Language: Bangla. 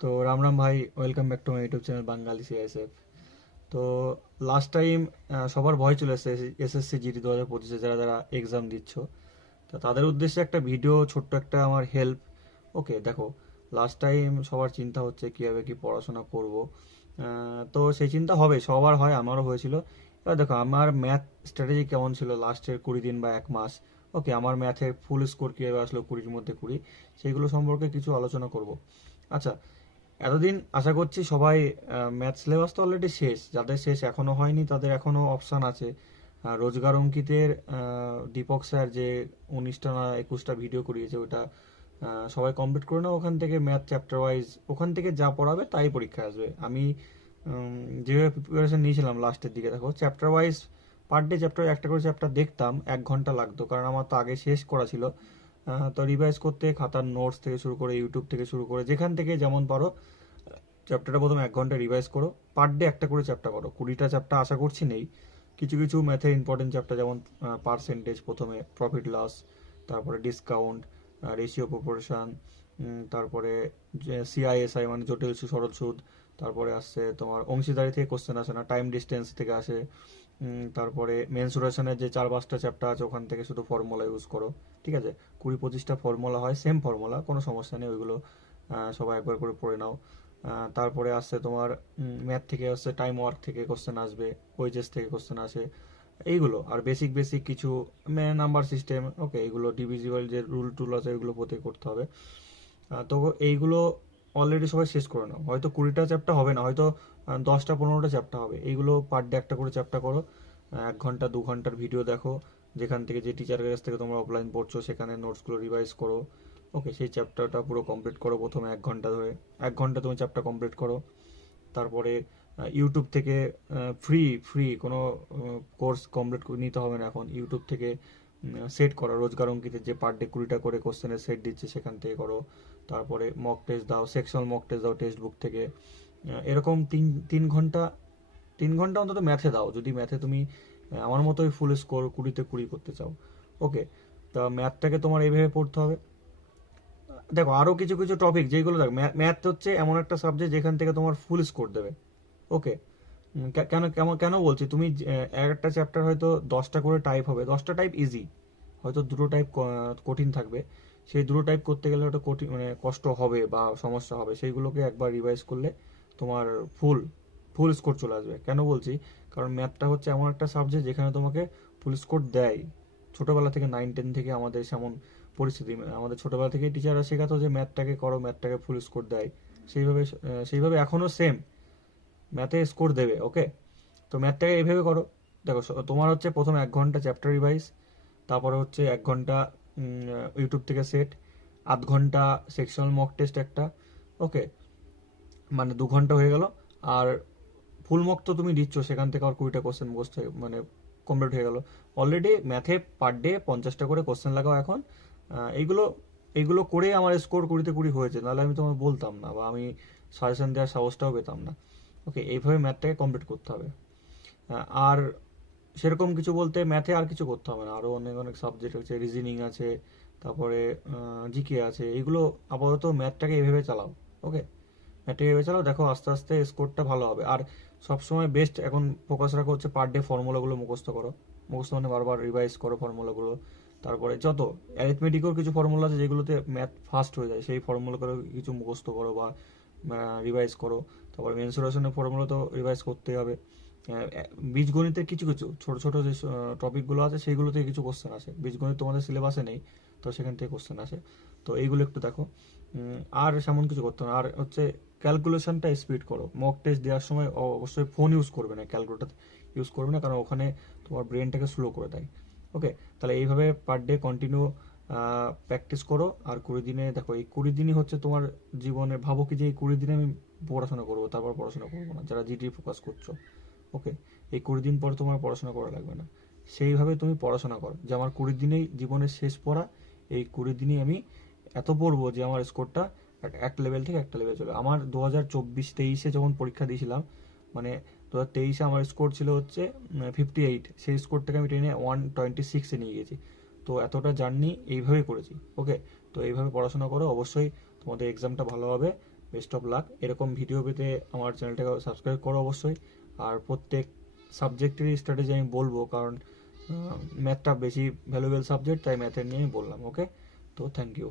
তো রাম রাম ভাই, welcome back to my YouTube channel Bangali CISF. তো লাস্ট টাইম সবার ভয় চলে এসেছে এসএসসি জিডি 2025-এ যারা যারা এক্সাম দিচ্ছ। তো তাদের উদ্দেশ্যে একটা ভিডিও, ছোট্ট একটা আমার হেল্প। ওকে, দেখো, লাস্ট টাইম সবার চিন্তা হচ্ছে কীভাবে কি পড়াশোনা করব। তো সেই চিন্তা হবে, সবার হয়, আমারও হয়েছিল। এবার দেখো আমার ম্যাথ স্ট্র্যাটেজি কেমন ছিল লাস্টের 20 দিন বা 1 মাস। ওকে, আমার ম্যাথের ফুল স্কোর কীভাবে আসলো 20-র মধ্যে 20, সেইগুলো সম্পর্কে কিছু আলোচনা করব। আচ্ছা, এতদিন আশা করছি সবাই ম্যাথ সিলেবাস তো অলরেডি শেষ, যাদের শেষ এখনো হয়নি তাদের এখনো অপশান আছে। রোজগার অঙ্কিতের দীপক স্যার যে 19টা না 21টা ভিডিও করিয়েছে, ওটা সবাই কমপ্লিট করে নাও। ওখান থেকে ম্যাথ চ্যাপ্টার ওয়াইজ ওখান থেকে যা পড়াবে তাই পরীক্ষা আসবে। আমি যেভাবে প্রিপারেশন নিয়েছিলাম লাস্টের দিকে, দেখো chapter wise per day chapter একটা করে চ্যাপ্টার দেখতাম, 1 ঘন্টা লাগতো, কারণ আমার তো আগে শেষ করা ছিল। তো রিভাইজ করতে খাতার নোটস থেকে শুরু করে ইউটিউব থেকে শুরু করে যেখান থেকে যেমন পারো চ্যাপ্টারটা প্রথমে 1 ঘন্টা রিভাইজ করো। পার ডে একটা করে চ্যাপ্টার করো, 20টা চ্যাপ্টার আশা করছি নেই। কিছু কিছু ম্যাথের ইম্পর্টেন্ট চ্যাপ্টার যেমন পার্সেন্টেজ, প্রথমে প্রফিট লস, তারপরে ডিসকাউন্ট, রেশিও প্রপোর্শন, তারপরে সিআইএসআই মানে জটিল সুদ, সরল সুদ, তারপরে আসছে তোমার অংশীদারি থেকে কোশ্চেন আসে না, টাইম ডিস্টেন্স থেকে আসে। তারপরে মেনসুরেশনের যে 4-5টা চ্যাপ্টার আছে ওখান থেকে শুধু ফর্মুলা ইউজ করো। ঠিক আছে, 20-25টা ফর্মুলা হয়, সেম ফর্মুলা, কোনো সমস্যা নেই, ওইগুলো সবাই একবার করে পড়ে নাও। তারপরে আসছে তোমার ম্যাথ থেকে আসছে, টাইম ওয়ার্ক থেকে কোশ্চেন আসবে, ওয়েজেস থেকে কোশ্চেন আসে, এইগুলো। আর বেসিক বেসিক কিছু নাম্বার সিস্টেম, ওকে, এইগুলো ডিভিজিবল যে রুল টুল আছে ওইগুলো প্রতি করতে হবে। তো এইগুলো অলরেডি সবাই শেষ করে নাও। হয়তো 20টা চ্যাপ্টার হবে না, হয়তো 10টা 15টা চ্যাপ্টার হবে। এইগুলো পার ডে একটা করে চ্যাপ্টার করো। 1 ঘন্টা 2 ঘন্টার ভিডিও দেখো, যেখান থেকে যে টিচারের কাছ থেকে তোমরা অফলাইন পড়ছো সেখানে নোটসগুলো রিভাইজ করো। ওকে, সেই চ্যাপ্টারটা পুরো কমপ্লিট করো প্রথমে 1 ঘন্টা ধরে। 1 ঘন্টা তুমি চ্যাপ্টার কমপ্লিট করো। তারপরে ইউটিউব থেকে ফ্রি ফ্রি কোনো কোর্স কমপ্লিট নিতে হবে না এখন। ইউটিউব থেকে সেট করো, রোজগার অঙ্কিতের যে পার ডে 20টা করে কোশ্চেনের সেট দিচ্ছে সেখান থেকে করো। তারপরে মক টেস্ট দাও, সেকশনাল মক টেস্ট দাও টেক্সট বুক থেকে। এরকম 3 ঘন্টা 3 ঘন্টা অন্তত ম্যাথে দাও, যদি ম্যাথে তুমি আমার মতোই ফুল স্কোর 20-তে 20 করতে চাও। ওকে, তা ম্যাথটাকে তোমার এইভাবে পড়তে হবে। দেখো আরও কিছু কিছু টপিক যেগুলো, দেখো ম্যাথ হচ্ছে এমন একটা সাবজেক্ট যেখান থেকে তোমার ফুল স্কোর দেবে। ওকে, কেন কেমন কেন বলছি, তুমি একটা চ্যাপ্টার হয়তো 10টা করে টাইপ হবে, 10টা টাইপ ইজি, হয়তো 2টো টাইপ কঠিন থাকবে। সেই 2টো টাইপ করতে গেলে ওটা কঠিন, মানে কষ্ট হবে বা সমস্যা হবে, সেইগুলোকে একবার রিভাইজ করলে তোমার ফুল ফুল স্কোর চলে আসবে। কেন বলছি, কারণ ম্যাথটা হচ্ছে এমন একটা সাবজেক্ট যেখানে তোমাকে ফুল স্কোর দেয়। ছোটোবেলা থেকে 9-10 থেকে আমাদের যেমন পরিস্থিতি, আমাদের ছোটোবেলা থেকে টিচাররা শেখাতো যে ম্যাথটাকে করো, ম্যাথটাকে ফুল স্কোর দেয়। সেইভাবে সেইভাবে এখনও সেম ম্যাথে স্কোর দেবে। ওকে, তো ম্যাথটাকে এইভাবে করো। দেখো তোমার হচ্ছে প্রথমে 1 ঘন্টা চ্যাপ্টার রিভাইজ, তারপরে হচ্ছে 1 ঘন্টা ইউটিউব থেকে সেট, 8 ঘন্টা সেকশনাল মক টেস্ট একটা। ওকে, মানে 2 ঘন্টা হয়ে গেল। আর ফুল মক তো তুমি দিচ্ছ, সেখান থেকে আর 20টা কোশ্চেন মুখস্থ মানে কমপ্লিট হয়ে গেল। অলরেডি ম্যাথে পার ডে 50টা করে কোশ্চেন লাগাও এখন। এইগুলো এইগুলো করেই আমার স্কোর 20-তে 20 হয়েছে, নাহলে আমি তোমায় বলতাম না, বা আমি সাজেশন দেওয়ার সাহসটাও পেতাম না। ওকে, এইভাবে ম্যাথটাকে কমপ্লিট করতে হবে। আর সেরকম কিছু বলতে ম্যাথে আর কিছু করতে হবে না, আরও অনেক অনেক সাবজেক্ট আছে, রিজনিং আছে, তারপরে জিকে আছে। এগুলো আপাতত ম্যাথটাকে এইভাবে চালাও। ওকে, ম্যাথটাকে এইভাবে চালাও, দেখো আস্তে আস্তে স্কোরটা ভালো হবে। আর সবসময় বেস্ট এখন ফোকাস রাখো হচ্ছে পার ডে ফর্মুলাগুলো মুখস্থ করো। মুখস্থ মানে বারবার রিভাইজ করো ফর্মুলাগুলো। তারপরে যত অ্যারিথমেটিকের কিছু ফর্মুলা আছে যেগুলোতে ম্যাথ ফাস্ট হয়ে যায়, সেই ফর্মুলাগুলো কিছু মুখস্থ করো বা রিভাইজ করো। তারপর মেনসুরেশনের ফর্মুলা তো রিভাইজ করতেই হবে। বীজগণিতের কিছু কিছু ছোট ছোট যে টপিকগুলো আছে সেইগুলো থেকে কিছু কোশ্চেন আসে, বীজগণিত তোমাদের সিলেবাসে নেই, তো সেখান থেকে কোশ্চেন আসে। তো এইগুলো একটু দেখো। আর সেমন কিছু করতে হবে না। আর হচ্ছে ক্যালকুলেশনটা স্পিড করো। মক টেস্ট দেওয়ার সময় অবশ্যই ফোন ইউজ করবে না, ক্যালকুলেটার ইউজ করবে না, কারণ ওখানে তোমার ব্রেনটাকে স্লো করে দেয়। ওকে, তাহলে এইভাবে পার ডে কন্টিনিউ প্র্যাকটিস করো। আর 20 দিনে দেখো, এই 20 দিনই হচ্ছে তোমার জীবনে, ভাবো কি যে এই 20 দিনে আমি পড়াশোনা করবো, তারপর পড়াশোনা করবো না, যারা জিডি ফোকাস করছো। ওকে, এই 20 দিন পর তোমার পড়াশোনা করা লাগবে না। সেইভাবে তুমি পড়াশোনা করো যে আমার 20 দিনেই জীবনের শেষ পড়া, এই 20 দিনই আমি এত পড়বো যে আমার স্কোরটা এক লেভেল থেকে একটা লেভেল চলে। আমার 2024-23-এ যখন পরীক্ষা দিয়েছিলাম, মানে 2023-এ আমার স্কোর ছিল হচ্ছে 58, সেই স্কোরটাকে আমি টেনে 126-এ নিয়ে গেছি। তো এতটা জার্নি এইভাবেই করেছি। ওকে, তো এইভাবে পড়াশোনা করো, অবশ্যই তোমাদের এক্সামটা ভালো হবে। Best of luck. এরকম ভিডিও পেতে আমার চ্যানেলটাকে সাবস্ক্রাইব করো অবশ্যই। আর প্রত্যেক সাবজেক্টেরই স্ট্র্যাটেজি আমি বলবো, কারণ ম্যাথটা বেশি ভ্যালুয়েবল সাবজেক্ট, তাই ম্যাথের নিয়েই বললাম। ওকে, তো থ্যাংক ইউ।